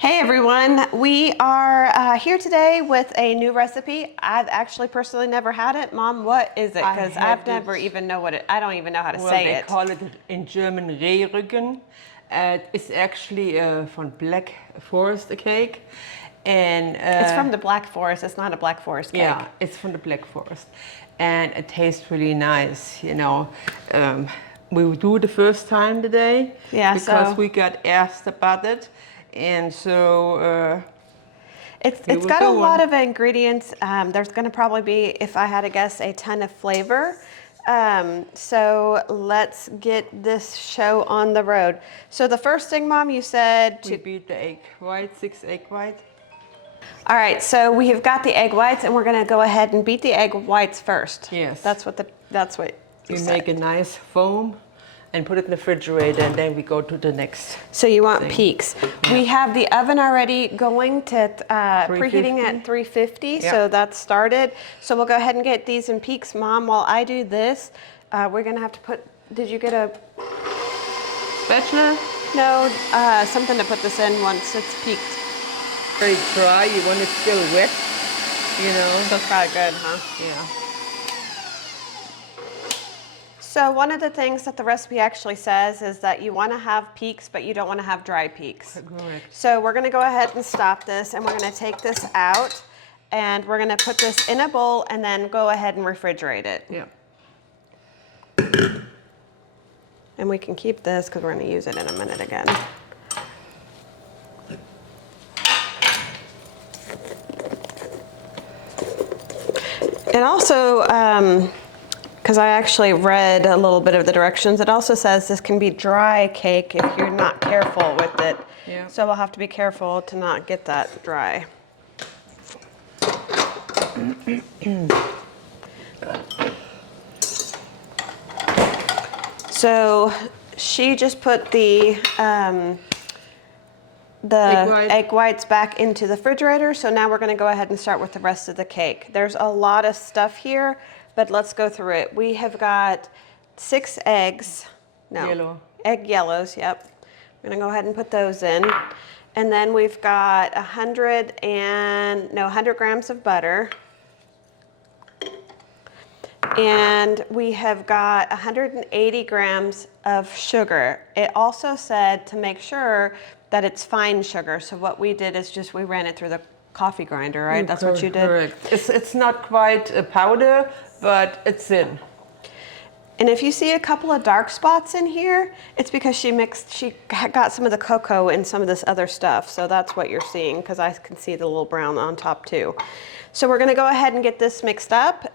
Hey everyone, we are here today with a new recipe. I've actually personally never had it. Mom, what is it? Because I've never even know what it, I don't even know how to say it. They call it in German Rehrücken. It's actually from Black Forest cake. And it's from the Black Forest, it's not a Black Forest cake. Yeah, it's from the Black Forest. And it tastes really nice, you know. We will do it the first time today. Yeah, because we got asked about it. And so it's got a lot of ingredients. There's going to probably be, if I had to guess, a ton of flavor. So let's get this show on the road. So the first thing, Mom, you said we beat the egg white, 6 egg whites. All right, so we have got the egg whites, and we're going to go ahead and beat the egg whites first. Yes, that's what you said. Make a nice foam and put it in the refrigerator, and then we go to the next. So you want peaks. Yeah. We have the oven already going to preheating at 350, yep. So that's started. So we'll go ahead and get these in peaks. Mom, while I do this, we're gonna have to put, did you get a spatula? No, something to put this in once it's peaked. Very dry, you want it still wet, you know. So it's probably good, huh? Yeah. So one of the things that the recipe actually says is that you want to have peaks, but you don't want to have dry peaks. Correct. So we're going to go ahead and stop this, and we're going to take this out, and we're going to put this in a bowl and then go ahead and refrigerate it. Yeah. And we can keep this because we're going to use it in a minute again. And also, because I actually read a little bit of the directions, it also says this can be dry cake if you're not careful with it. Yeah. So we'll have to be careful to not get that dry. So she just put the egg whites back into the refrigerator. So now we're going to go ahead and start with the rest of the cake. There's a lot of stuff here, but let's go through it. We have got 6 eggs. Yellow. Egg yellows, yep. I'm gonna go ahead and put those in. And then we've got 100 grams of butter. And we have got 180 grams of sugar. It also said to make sure that it's fine sugar. So what we did is just, we ran it through the coffee grinder, right? That's what you did? Correct. It's not quite a powder, but it's thin. And if you see a couple of dark spots in here, it's because she got some of the cocoa in some of this other stuff. So that's what you're seeing, because I can see the little brown on top too. So we're gonna go ahead and get this mixed up.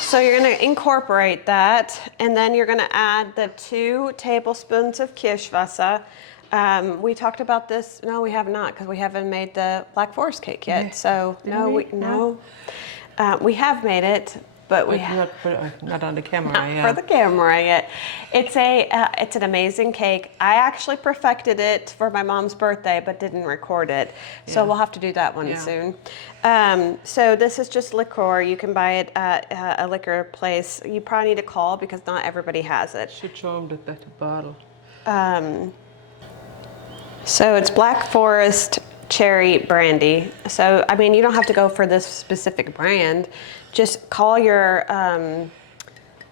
So you're gonna incorporate that, and then you're gonna add the 2 tablespoons of kirschwasser. We talked about this. No, we have not, because we haven't made the Black Forest cake yet. So we have made it, but we not on the camera. Not for the camera yet. It's an amazing cake. I actually perfected it for my mom's birthday, but didn't record it. So we'll have to do that one soon. So this is just liqueur. You can buy it at a liquor place. You probably need to call because not everybody has it. Should show them the bottle. So it's Black Forest cherry brandy. So, I mean, you don't have to go for this specific brand. Just call your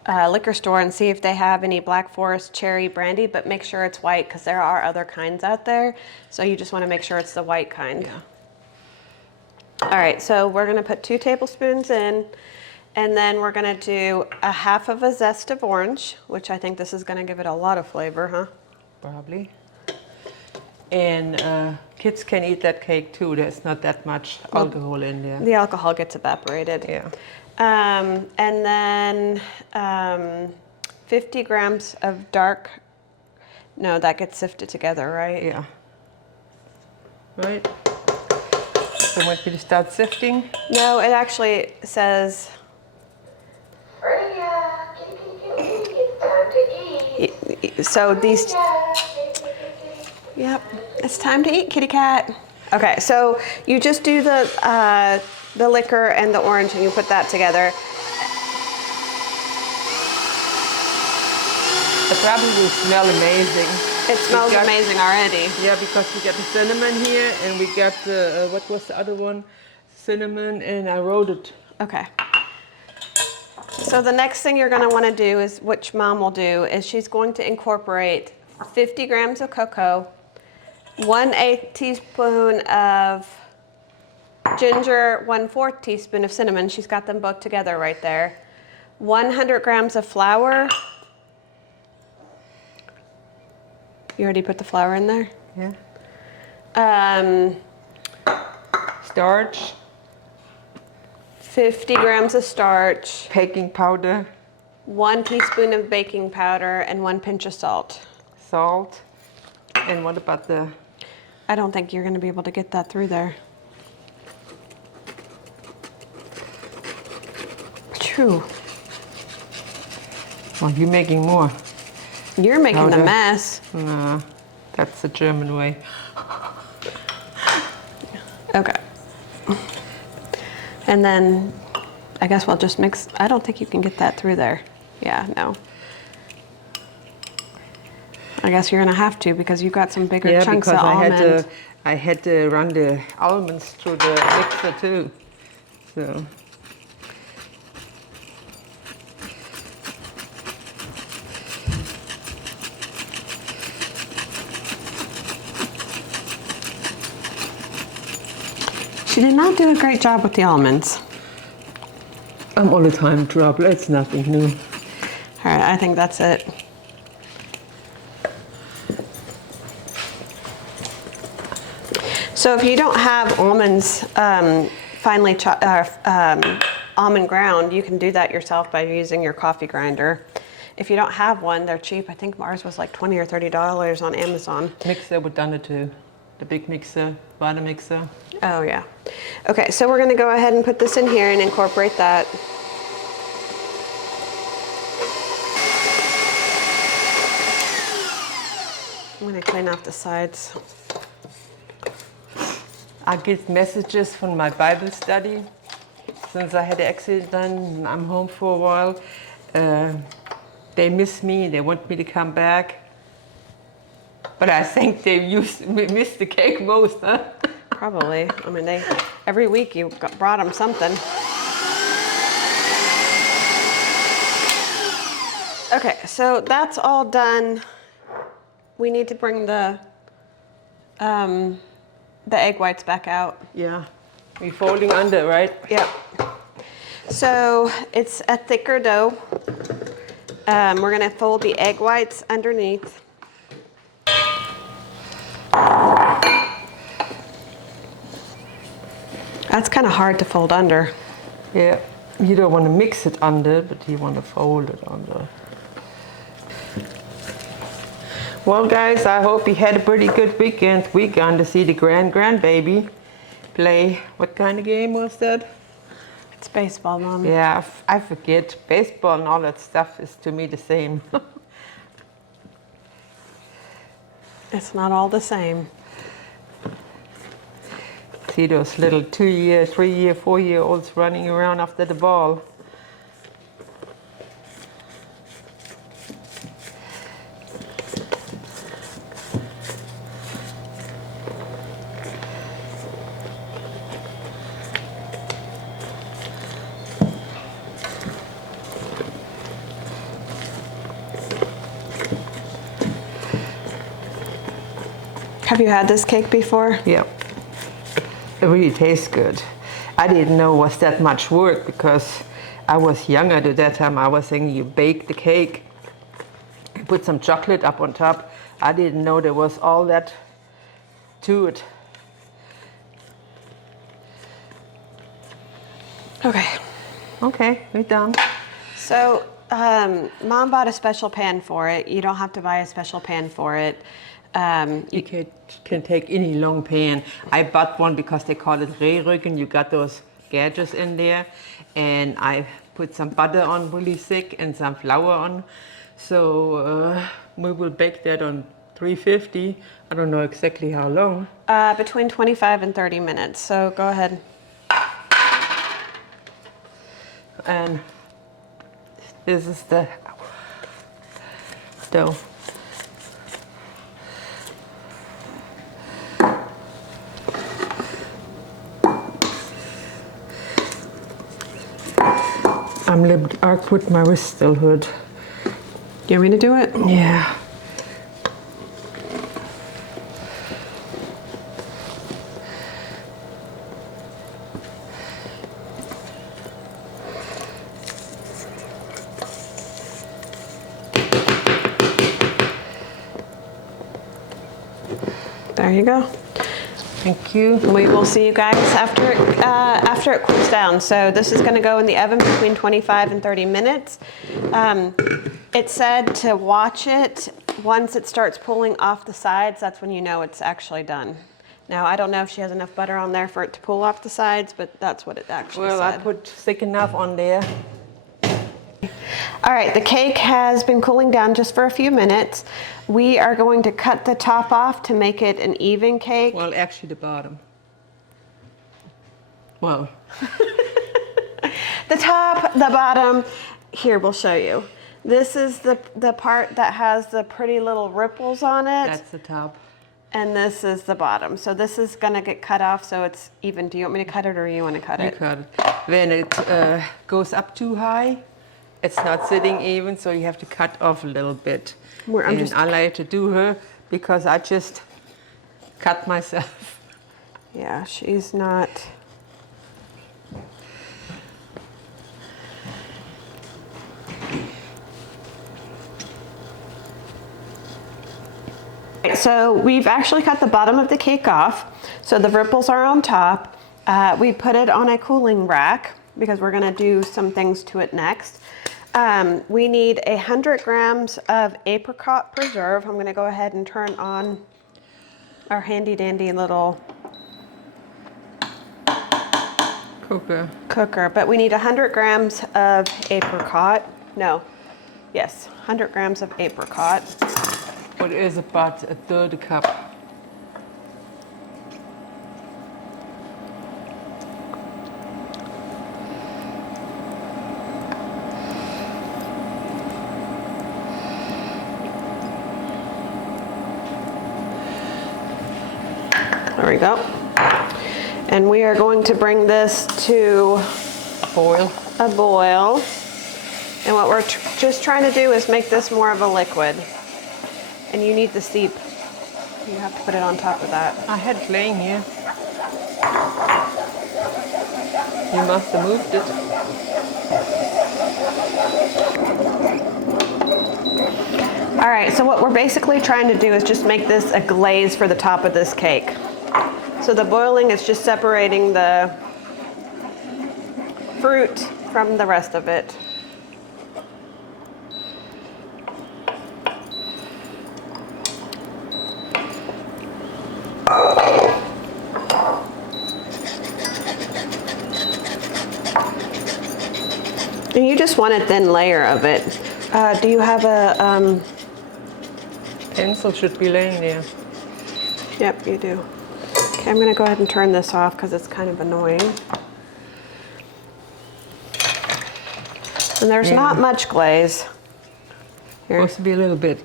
liquor store and see if they have any Black Forest cherry brandy, but make sure it's white because there are other kinds out there. So you just want to make sure it's the white kind. Yeah. All right, so we're going to put 2 tablespoons in, and then we're going to do a half of a zest of orange, which I think this is going to give it a lot of flavor, huh? Probably. And kids can eat that cake too. There's not that much alcohol in there. The alcohol gets evaporated. Yeah. And then 50 grams of no, that gets sifted together, right? Yeah. Right. So want you to start sifting? No, it actually says. So these. Yep, it's time to eat, kitty cat. Okay, so you just do the liquor and the orange, and you put that together. It probably will smell amazing. It smells amazing already. Yeah, because we got the cinnamon here, and we got the, what was the other one? Cinnamon, and I wrote it. Okay. So the next thing you're gonna wanna do is, which Mom will do, is she's going to incorporate 50 grams of cocoa, 1/8 teaspoon of ginger, 1/4 teaspoon of cinnamon. She's got them both together right there. 100 grams of flour. You already put the flour in there? Yeah. Starch. 50 grams of starch. Baking powder. 1 teaspoon of baking powder and 1 pinch of salt. Salt. And what about the... I don't think you're gonna be able to get that through there. True. Well, you're making more. You're making the Powder. mess. No, that's the German way. Okay. And then I guess we'll just mix. I don't think you can get that through there. Yeah, no. I guess you're gonna have to because you've got some bigger Yeah, chunks because of almond. I had to run the almonds through the mixer too. So. She did not do a great job with the almonds. I'm all the time in trouble. It's nothing new. All right, I think that's it. So if you don't have almonds finely almond ground, you can do that yourself by using your coffee grinder. If you don't have one, they're cheap. I think ours was like $20 or $30 on Amazon. Mixer would done it too. The big mixer, water mixer. Oh yeah. Okay, so we're gonna go ahead and put this in here and incorporate that. I'm gonna clean off the sides. I get messages from my Bible study. Since I had an accident and I'm home for a while, they miss me, they want me to come back. But I think they miss the cake most, huh? Probably. I mean, every week you brought them something. Okay, so that's all done. We need to bring the egg whites back out. Yeah. We're folding under, right? Yep. So it's a thicker dough. We're gonna fold the egg whites underneath. That's kind of hard to fold under. Yeah. You don't want to mix it under, but you want to fold it under. Well, guys, I hope you had a pretty good weekend. We're going to see the grandbaby play. What kind of game was that? It's baseball, Mom. Yeah, I forget. Baseball and all that stuff is to me the same. It's not all the same. See those little 2-year, 3-year, 4-year-olds running around after the ball. Have you had this cake before? Yep. It really tastes good. I didn't know it was that much work because I was younger at that time. I was thinking you bake the cake, put some chocolate up on top. I didn't know there was all that to it. Okay. Okay, we're done. So, Mom bought a special pan for it. You don't have to buy a special pan for it. You can take any long pan. I bought one because they call it Rehrücken. You got those gadgets in there. And I put some butter on really thick and some flour on. So we will bake that on 350. I don't know exactly how long. Between 25 and 30 minutes. So go ahead. And this is the dough. I put my wrist still hurt. You want me to do it? Yeah. There you go. Thank you. We will see you guys after it cools down. So this is going to go in the oven between 25 and 30 minutes. It said to watch it once it starts pulling off the sides. That's when you know it's actually done. Now I don't know if she has enough butter on there for it to pull off the sides, but that's what it actually said. Well, I put thick enough on there. All right, the cake has been cooling down just for a few minutes. We are going to cut the top off to make it an even cake. Well, actually the bottom. Well. The top, the bottom, here, we'll show you. This is the part that has the pretty little ripples on it. That's the top. And this is the bottom. So this is gonna get cut off so it's even. Do you want me to cut it or you wanna cut it? You cut it. When it goes up too high, it's not sitting even, so you have to cut off a little bit. I like to do her because I just cut myself. Yeah, she's not. So we've actually cut the bottom of the cake off. So the ripples are on top. We put it on a cooling rack because we're gonna do some things to it next. We need 100 grams of apricot preserve. I'm gonna go ahead and turn on our handy dandy little cooker. But we need 100 grams of apricot. No, yes, 100 grams of apricot. What is about a third cup? There we go. And we are going to bring this to a boil. And what we're just trying to do is make this more of a liquid. And you need the steep. You have to put it on top of that. I had it laying here. You must have moved it. All right, so what we're basically trying to do is just make this a glaze for the top of this cake. So the boiling is just separating the fruit from the rest of it. And you just want a thin layer of it. Do you have a... Pencil should be laying there. Yep, you do. Okay, I'm gonna go ahead and turn this off because it's kind of annoying. And there's not much glaze. Here. Supposed to be a little bit.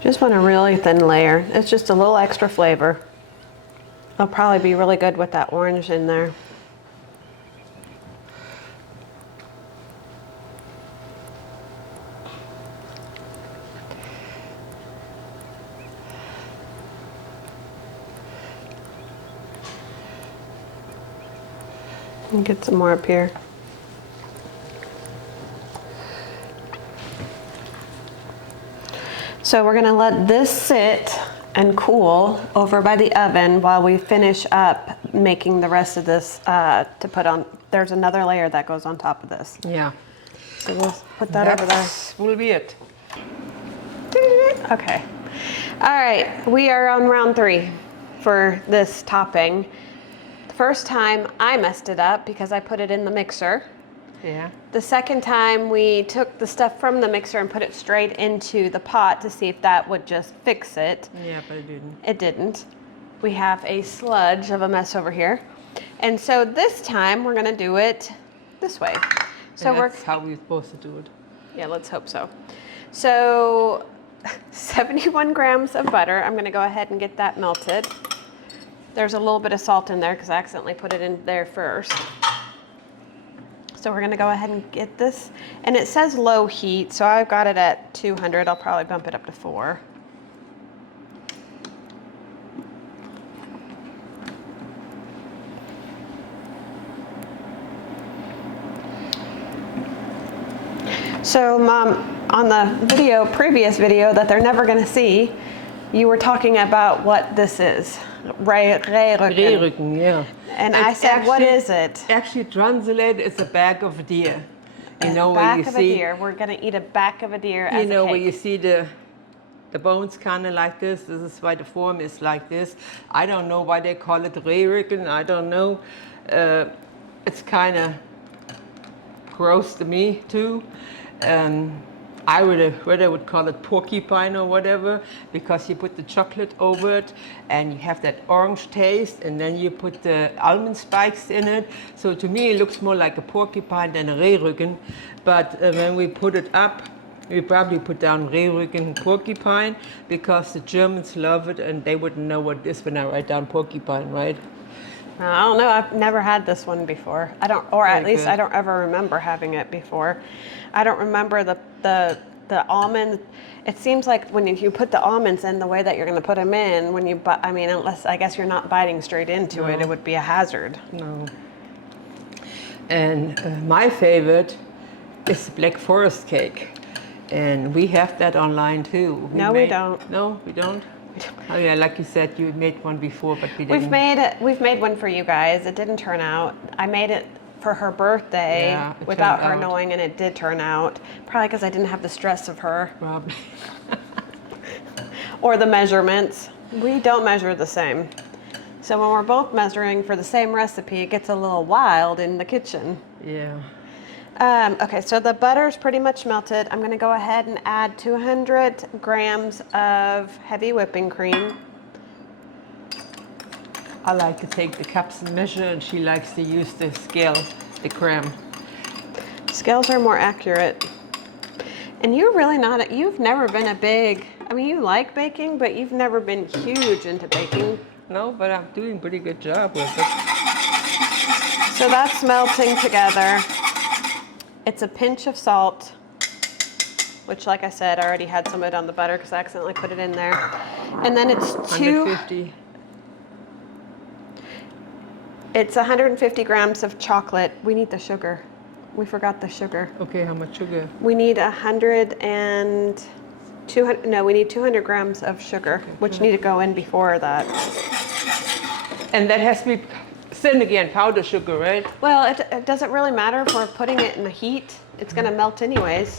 Just want a really thin layer. It's just a little extra flavor. It'll probably be really good with that orange in there. And get some more up here. So we're gonna let this sit and cool over by the oven while we finish up making the rest of this to put on. There's another layer that goes on top of this. Yeah. So we'll put that over there. Will be it. Okay. All right, we are on round 3 for this topping. The first time I messed it up because I put it in the mixer. Yeah. The second time we took the stuff from the mixer and put it straight into the pot to see if that would just fix it. Yeah, but it didn't. It didn't. We have a sludge of a mess over here. And so this time we're gonna do it this way. So that's how we're supposed to do it. Yeah, let's hope so. So 71 grams of butter. I'm going to go ahead and get that melted. There's a little bit of salt in there because I accidentally put it in there first. So we're going to go ahead and get this. And it says low heat, so I've got it at 200. I'll probably bump it up to 4. So, Mom, on the previous video that they're never going to see, you were talking about what this is. Rehrücken, yeah. And I said, what is it? Actually, translated, it's a back of a deer. You know, where you Back of a see, deer. We're going to eat a back of a deer as you know, a where you cake. see the bones kind of like this. This is why the form is like this. I don't know why they call it Rehrücken. I don't know. It's kind of gross to me too. I would call it porcupine or whatever, because you put the chocolate over it and you have that orange taste, and then you put the almond spikes in it. So to me it looks more like a porcupine than a Rehrücken. But when we put it up, we probably put down Rehrücken porcupine, because the Germans love it and they wouldn't know what it is when I write down porcupine, right? I don't know. I've never had this one before. I don't, or at Very least good. I don't ever remember having it before. I don't remember the almond. It seems like when you put the almonds in the way that you're going to put them in, when you, I mean, unless I guess you're not biting straight into it, it would be a hazard. No. And my favorite is Black Forest cake, and we have that online too. We don't. No, we don't. Oh yeah, like you said, you made one before, but we didn't. We've made one for you guys. It didn't turn out. I made it for her birthday Yeah, it without turned her out. knowing, and it did turn out. Probably because I didn't have the stress of her Probably. or the measurements. We don't measure the same. So when we're both measuring for the same recipe, it gets a little wild in the kitchen. Yeah. Okay, so the butter's pretty much melted. I'm gonna go ahead and add 200 grams of heavy whipping cream. I like to take the cups and measure, and she likes to use the scale, the gram. Scales are more accurate. And you're really not, you've never been a big, I mean, you like baking, but you've never been huge into baking. No, but I'm doing a pretty good job with it. So that's melting together. It's a pinch of salt, which, like I said, I already had some of it on the butter because I accidentally put it in there. And then it's 150. It's 150 grams of chocolate. We need the sugar. We forgot the sugar. Okay, how much sugar? We need 200 grams of sugar, which need to go in before that. And that has to be, then again, powder sugar, right? Well, it doesn't really matter if we're putting it in the heat. It's gonna melt anyways.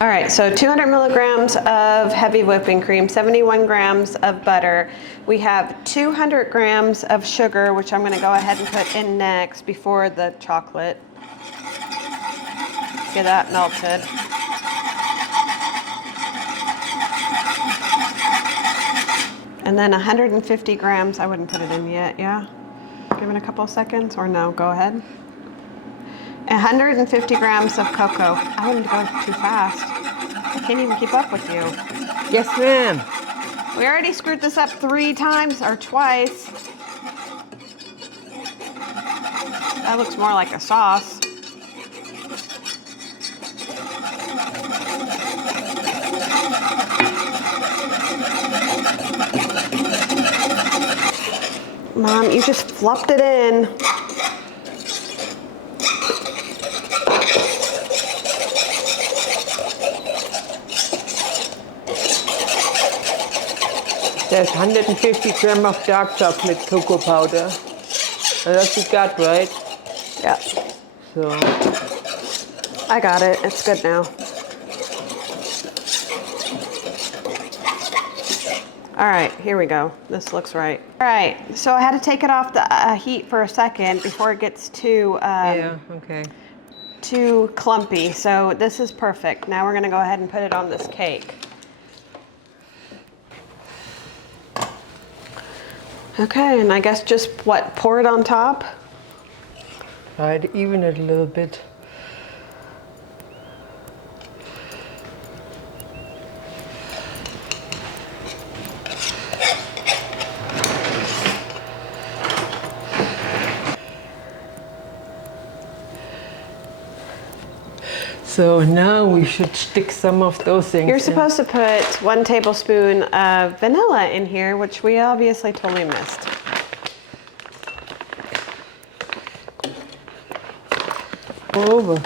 All right, so 200 milligrams of heavy whipping cream, 71 grams of butter. We have 200 grams of sugar, which I'm gonna go ahead and put in next before the chocolate. Get that melted. And then 150 grams, I wouldn't put it in yet, yeah? Give it a couple seconds, or no, go ahead. 150 grams of cocoa. I wouldn't go too fast. I can't even keep up with you. Yes, ma'am. We already screwed this up 3 times or twice. That looks more like a sauce. Mom, you just fluffed it in. There's 150 grams of dark chocolate cocoa powder. And that's what you got, right? Yeah, So, I got it. It's good now. All right, here we go. This looks right. All right, so I had to take it off the heat for a second before it gets too yeah, okay. too clumpy. So this is perfect. Now we're gonna go ahead and put it on this cake. Okay, and I guess just what, pour it on top? Try to even it a little bit. So now we should stick some of those things. You're supposed to put 1 tablespoon of vanilla in here, which we obviously totally missed. Over.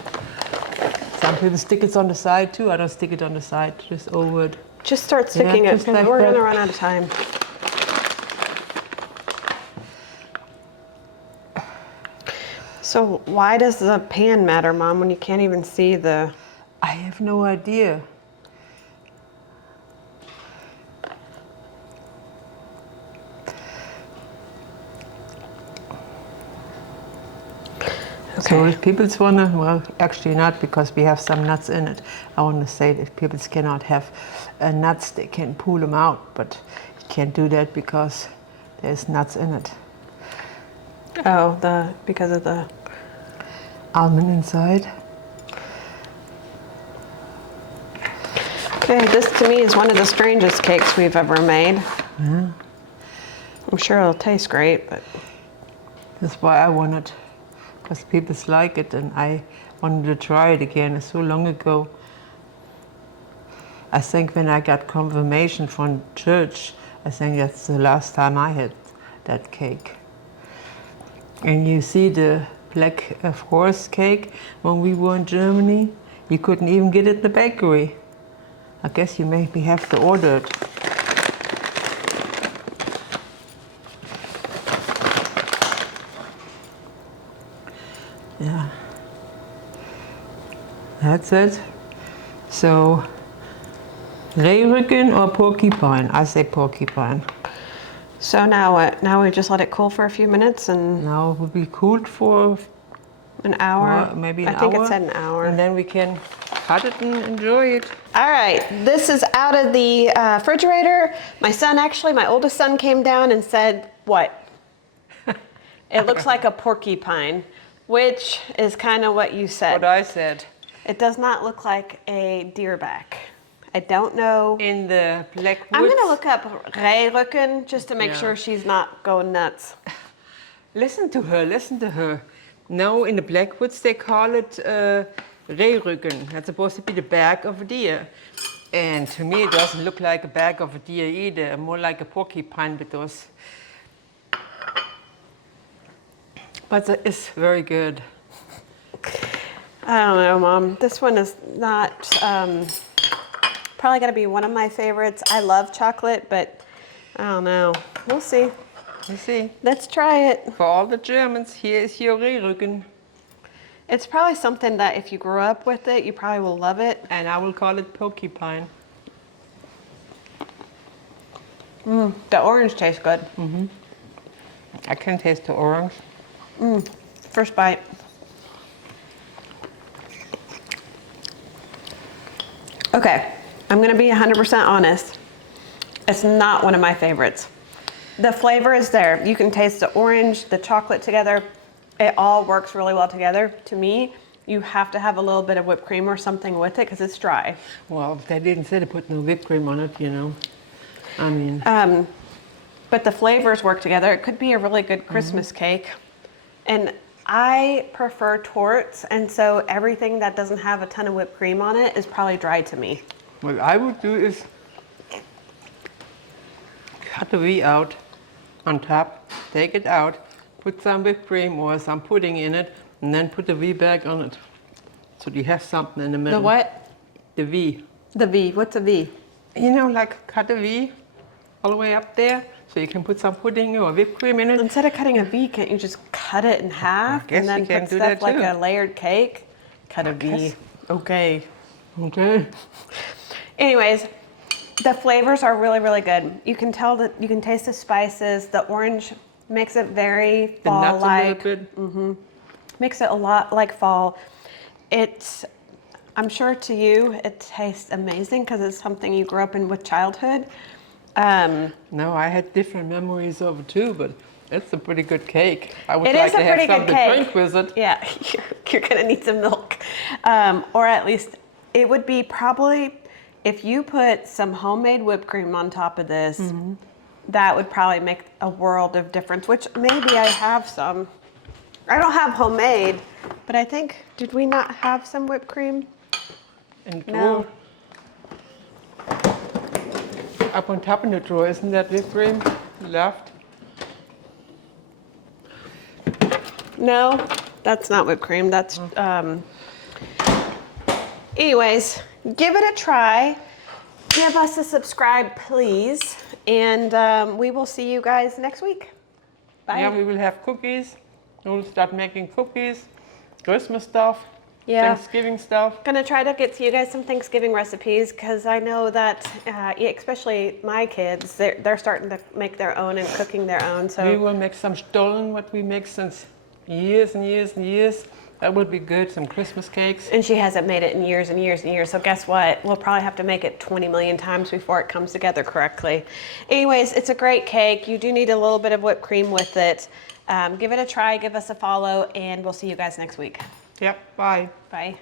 Some people stick it on the side too. I don't stick it on the side, just over it. Just start sticking it just because like we're that. gonna run out of time. So why does the pan matter, Mom, when you can't even see the... I have no idea. So if people wanna, well, actually not, because we have some nuts in it. I want to say that if people cannot have nuts, they can pull them out, but you can't do that because there's nuts in it. Oh, because of the... Almond inside. Okay, this to me is one of the strangest cakes we've ever made. Yeah. I'm sure it'll taste great, but... That's why I want it, because people like it, and I wanted to try it again. It's so long ago. I think when I got confirmation from church, I think that's the last time I had that cake. And you see the Black Forest cake when we were in Germany, you couldn't even get it in the bakery. I guess you maybe have to order it. Yeah, that's it. So, Rehrücken or porcupine? I say porcupine. So now what? Now we just let it cool for a few minutes and... Now it will be cooled for an hour? maybe an hour. I think it said an hour. And then we can cut it and enjoy it. All right, this is out of the refrigerator. My oldest son came down and said, what? It looks like a porcupine, which is kind of what you said. What I said. It does not look like a deer back. I don't know. In the black woods. I'm gonna look up Rehrücken just to make Yeah. sure she's not going nuts. Listen to her, listen to her. No, in the Blackwoods they call it Rehrücken. That's supposed to be the back of a deer. And to me it doesn't look like a back of a deer either, more like a porcupine with those. But it's very good. I don't know, Mom. This one is not probably gonna be one of my favorites. I love chocolate, but I don't know. We'll see. You see, Let's try it. for all the Germans, here is your Rehrücken. It's probably something that if you grew up with it, you probably will love it. And I will call it porcupine. The orange tastes good. I can taste the orange. First bite. Okay, I'm gonna be 100% honest. It's not one of my favorites. The flavor is there. You can taste the orange, the chocolate together. It all works really well together. To me, you have to have a little bit of whipped cream or something with it because it's dry. Well, they didn't say to put no whipped cream on it, you know. I mean, But the flavors work together. It could be a really good Christmas cake. And I prefer torts, and so everything that doesn't have a ton of whipped cream on it is probably dry to me. what I would do is cut the V out on top, take it out, put some whipped cream or some pudding in it, and then put the V back on it. So you have something in the middle. The what? The V. The V. What's a V? You know, like cut a V all the way up there, so you can put some pudding or whipped cream in it. Instead of cutting a V, can't you just cut it in half guess and then you can put do stuff that like too. a layered cake? Cut a V. guess. Okay. Okay. Anyways, the flavors are really, really good. You can tell that you can taste the spices. The orange makes it very The nuts a fall-like. little bit. Makes it a lot like fall. It's, I'm sure to you, it tastes amazing because it's something you grew up in with childhood. No, I had different memories of it too, but it's a pretty good cake. I would It like is a to have pretty good something to cake. drink with it. Yeah, you're gonna need some milk. Or at least it would be probably, if you put some homemade whipped cream on top of this, that would probably make a world of difference, which maybe I have some. I don't have homemade, but I think, did we not have some whipped cream? And No. up on top in the drawer, isn't that whipped cream left? No, that's not whipped cream. That's, anyways, give it a try. Give us a subscribe, please. And we will see you guys next week. Bye. Yeah, we will have cookies. We'll start making cookies, Christmas stuff, Yeah. Thanksgiving stuff. Gonna try to get you guys some Thanksgiving recipes because I know that, especially my kids, they're starting to make their own and cooking their own. So We will make some Stollen, what we make since years and years and years. That will be good, some Christmas cakes. And she hasn't made it in years and years and years. So guess what? We'll probably have to make it 20 million times before it comes together correctly. Anyways, it's a great cake. You do need a little bit of whipped cream with it. Give it a try, give us a follow, and we'll see you guys next week. Yep, bye. Bye.